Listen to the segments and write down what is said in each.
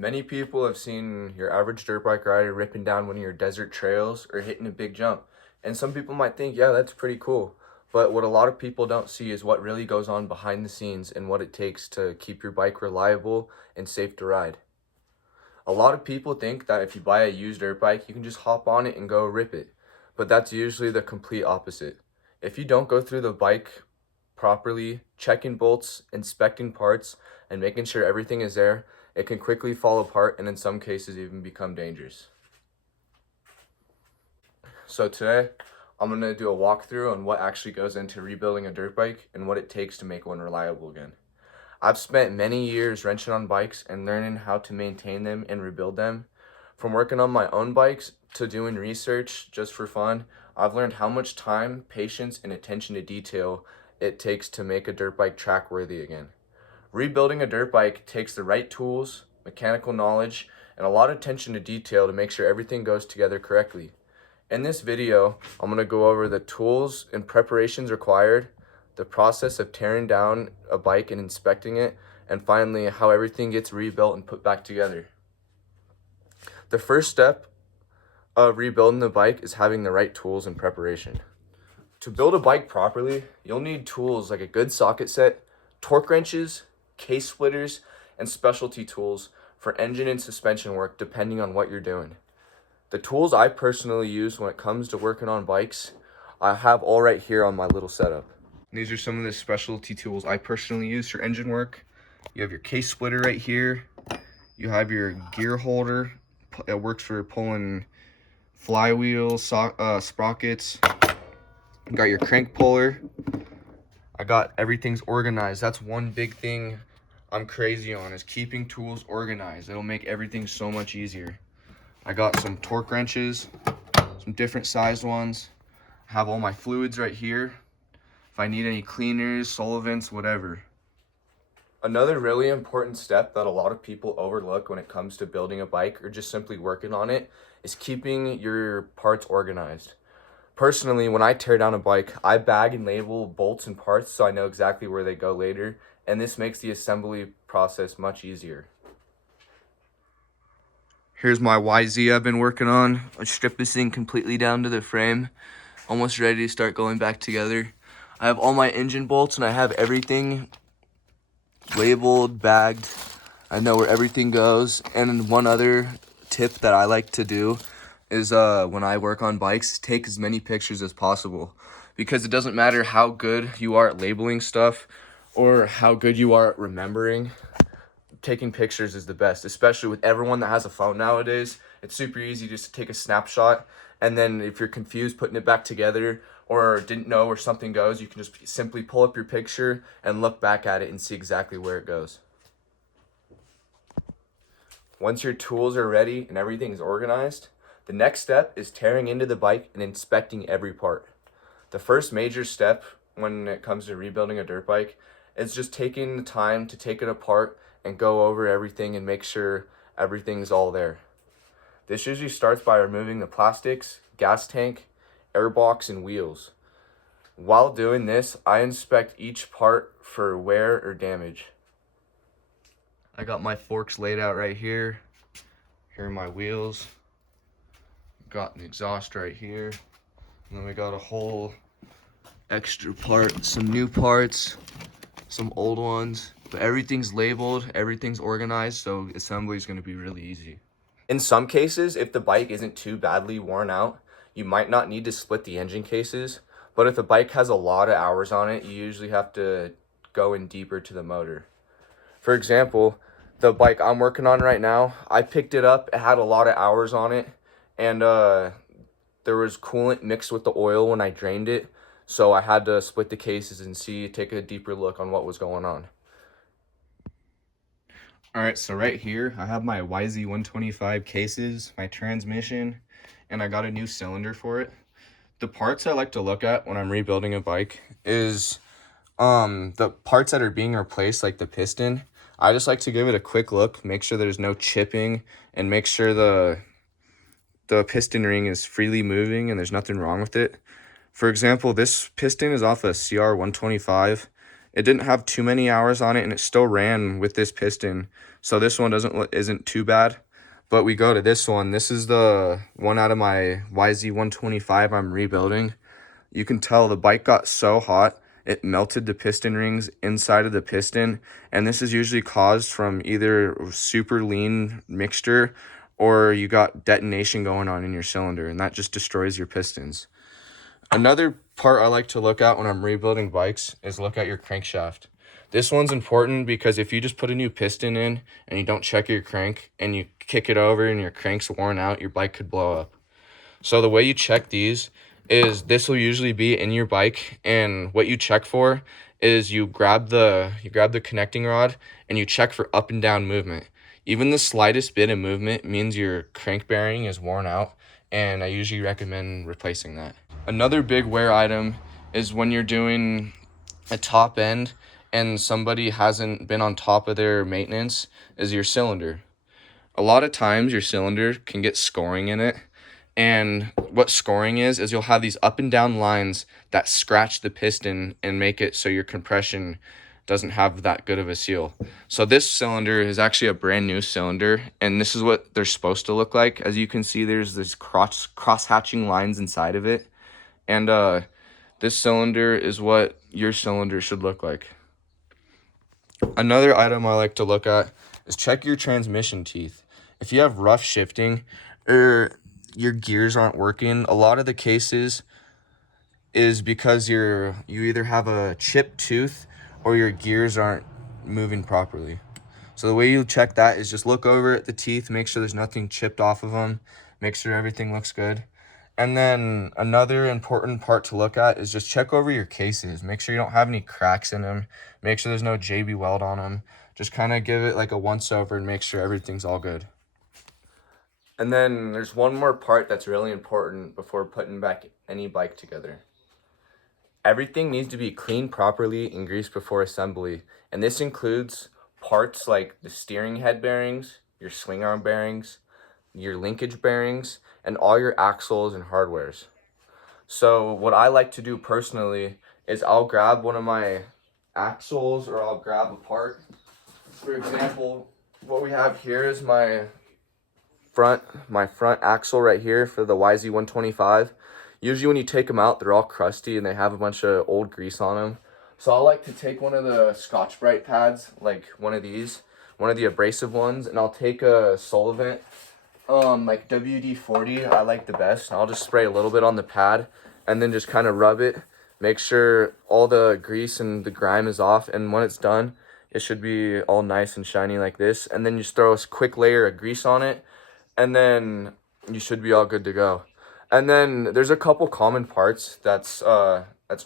Many people have seen your average dirt bike rider ripping down one of your desert trails or hitting a big jump. And some people might think, yeah, that's pretty cool. But what a lot of people don't see is what really goes on behind the scenes and what it takes to keep your bike reliable and safe to ride. A lot of people think that if you buy a used dirt bike, you can just hop on it and go rip it. But that's usually the complete opposite. If you don't go through the bike properly, checking bolts, inspecting parts, and making sure everything is there, it can quickly fall apart and in some cases even become dangerous. So today, I'm going to do a walkthrough on what actually goes into rebuilding a dirt bike and what it takes to make one reliable again. I've spent many years wrenching on bikes and learning how to maintain them and rebuild them. From working on my own bikes to doing research just for fun, I've learned how much time, patience, and attention to detail it takes to make a dirt bike track worthy again. Rebuilding a dirt bike takes the right tools, mechanical knowledge, and a lot of attention to detail to make sure everything goes together correctly. In this video, I'm going to go over the tools and preparations required, the process of tearing down a bike and inspecting it, and finally how everything gets rebuilt and put back together. The first step of rebuilding the bike is having the right tools and preparation. To build a bike properly, you'll need tools like a good socket set, torque wrenches, case splitters, and specialty tools for engine and suspension work depending on what you're doing. The tools I personally use when it comes to working on bikes, I have all right here on my little setup. These are some of the specialty tools I personally use for engine work. You have your case splitter right here. You have your gear holder. It works for pulling flywheels, sprockets. You got your crank puller. I got everything's organized. That's one big thing I'm crazy on, is keeping tools organized. It'll make everything so much easier. I got some torque wrenches, some different sized ones. I have all my fluids right here. If I need any cleaners, solvents, whatever. Another really important step that a lot of people overlook when it comes to building a bike or just simply working on it is keeping your parts organized. Personally, when I tear down a bike, I bag and label bolts and parts so I know exactly where they go later, and this makes the assembly process much easier. Here's my YZ I've been working on. I stripped this thing completely down to the frame, almost ready to start going back together. I have all my engine bolts and I have everything labeled, bagged. I know where everything goes. And one other tip that I like to do is when I work on bikes, take as many pictures as possible, because it doesn't matter how good you are at labeling stuff or how good you are at remembering. Taking pictures is the best, especially with everyone that has a phone nowadays. It's super easy just to take a snapshot, and then if you're confused putting it back together or didn't know where something goes, you can just simply pull up your picture and look back at it and see exactly where it goes. Once your tools are ready and everything is organized, the next step is tearing into the bike and inspecting every part. The first major step when it comes to rebuilding a dirt bike is just taking the time to take it apart and go over everything and make sure everything's all there. This usually starts by removing the plastics, gas tank, airbox, and wheels. While doing this, I inspect each part for wear or damage. I got my forks laid out right here. Here are my wheels. Got an exhaust right here. And then we got a whole extra part, some new parts, some old ones. But everything's labeled, everything's organized, so assembly is going to be really easy. In some cases, if the bike isn't too badly worn out, you might not need to split the engine cases. But if the bike has a lot of hours on it, you usually have to go in deeper to the motor. For example, the bike I'm working on right now, I picked it up, it had a lot of hours on it, and there was coolant mixed with the oil when I drained it, so I had to split the cases and take a deeper look on what was going on. All right, so right here, I have my YZ125 cases, my transmission, and I got a new cylinder for it. The parts I like to look at when I'm rebuilding a bike is the parts that are being replaced, like the piston. I just like to give it a quick look, make sure there's no chipping, and make sure the piston ring is freely moving and there's nothing wrong with it. For example, this piston is off a CR125, It didn't have too many hours on it, and it still ran with this piston. So this one isn't too bad. But we go to this one. This is the one out of my YZ125 I'm rebuilding. You can tell the bike got so hot, it melted the piston rings inside of the piston. And this is usually caused from either super lean mixture or you got detonation going on in your cylinder, and that just destroys your pistons. Another part I like to look at when I'm rebuilding bikes is look at your crankshaft. This one's important because if you just put a new piston in and you don't check your crank and you kick it over and your crank's worn out, your bike could blow up. So the way you check these is this will usually be in your bike, and what you check for is you grab the connecting rod and you check for up and down movement. Even the slightest bit of movement means your crank bearing is worn out, and I usually recommend replacing that. Another big wear item is when you're doing a top end and somebody hasn't been on top of their maintenance is your cylinder. A lot of times your cylinder can get scoring in it. And what scoring is you'll have these up and down lines that scratch the piston and make it so your compression doesn't have that good of a seal. So this cylinder is actually a brand new cylinder, and this is what they're supposed to look like. As you can see, there's this cross hatching lines inside of it. And this cylinder is what your cylinder should look like. Another item I like to look at is check your transmission teeth. If you have rough shifting or your gears aren't working, a lot of the cases is because you either have a chipped tooth or your gears aren't moving properly. So the way you check that is just look over at the teeth, make sure there's nothing chipped off of them, make sure everything looks good. And then another important part to look at is just check over your cases. Make sure you don't have any cracks in them. Make sure there's no JB weld on them. Just kind of give it like a once over and make sure everything's all good. And then there's one more part that's really important before putting back any bike together. Everything needs to be cleaned properly and greased before assembly. And this includes parts like the steering head bearings, your swing arm bearings, your linkage bearings, and all your axles and hardwares. So what I like to do personally is I'll grab one of my axles or I'll grab a part. For example, what we have here is my front axle right here for the YZ125. Usually when you take them out, they're all crusty and they have a bunch of old grease on them. So I like to take one of the Scotch-Brite pads, like one of these, one of the abrasive ones, and I'll take a solvent, like WD-40, I like the best. I'll just spray a little bit on the pad and then just kind of rub it, make sure all the grease and the grime is off, and when it's done, it should be all nice and shiny like this. And then you just throw a quick layer of grease on it, and then you should be all good to go. And then there's a couple common parts that's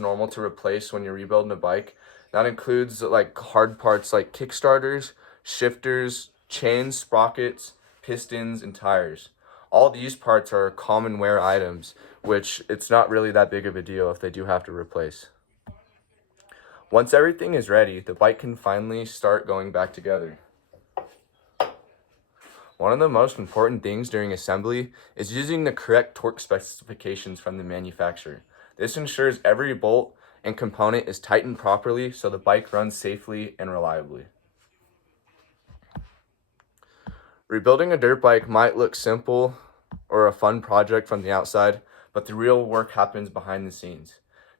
normal to replace when you're rebuilding a bike. That includes like hard parts like kickstarters, shifters, chains, sprockets, pistons, and tires. All these parts are common wear items, which it's not really that big of a deal if they do have to replace. Once everything is ready, the bike can finally start going back together. One of the most important things during assembly is using the correct torque specifications from the manufacturer. This ensures every bolt and component is tightened properly so the bike runs safely and reliably. Rebuilding a dirt bike might look simple or a fun project from the outside, but the real work happens behind the scenes.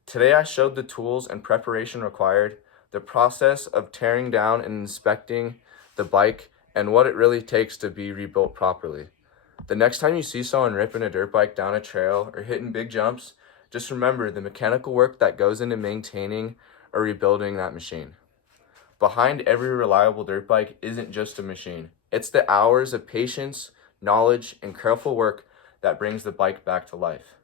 Today I showed the tools and preparation required, the process of tearing down and inspecting the bike, and what it really takes to be rebuilt properly. The next time you see someone ripping a dirt bike down a trail or hitting big jumps, just remember the mechanical work that goes into maintaining or rebuilding that machine. Behind every reliable dirt bike isn't just a machine. It's the hours of patience, knowledge, and careful work that brings the bike back to life.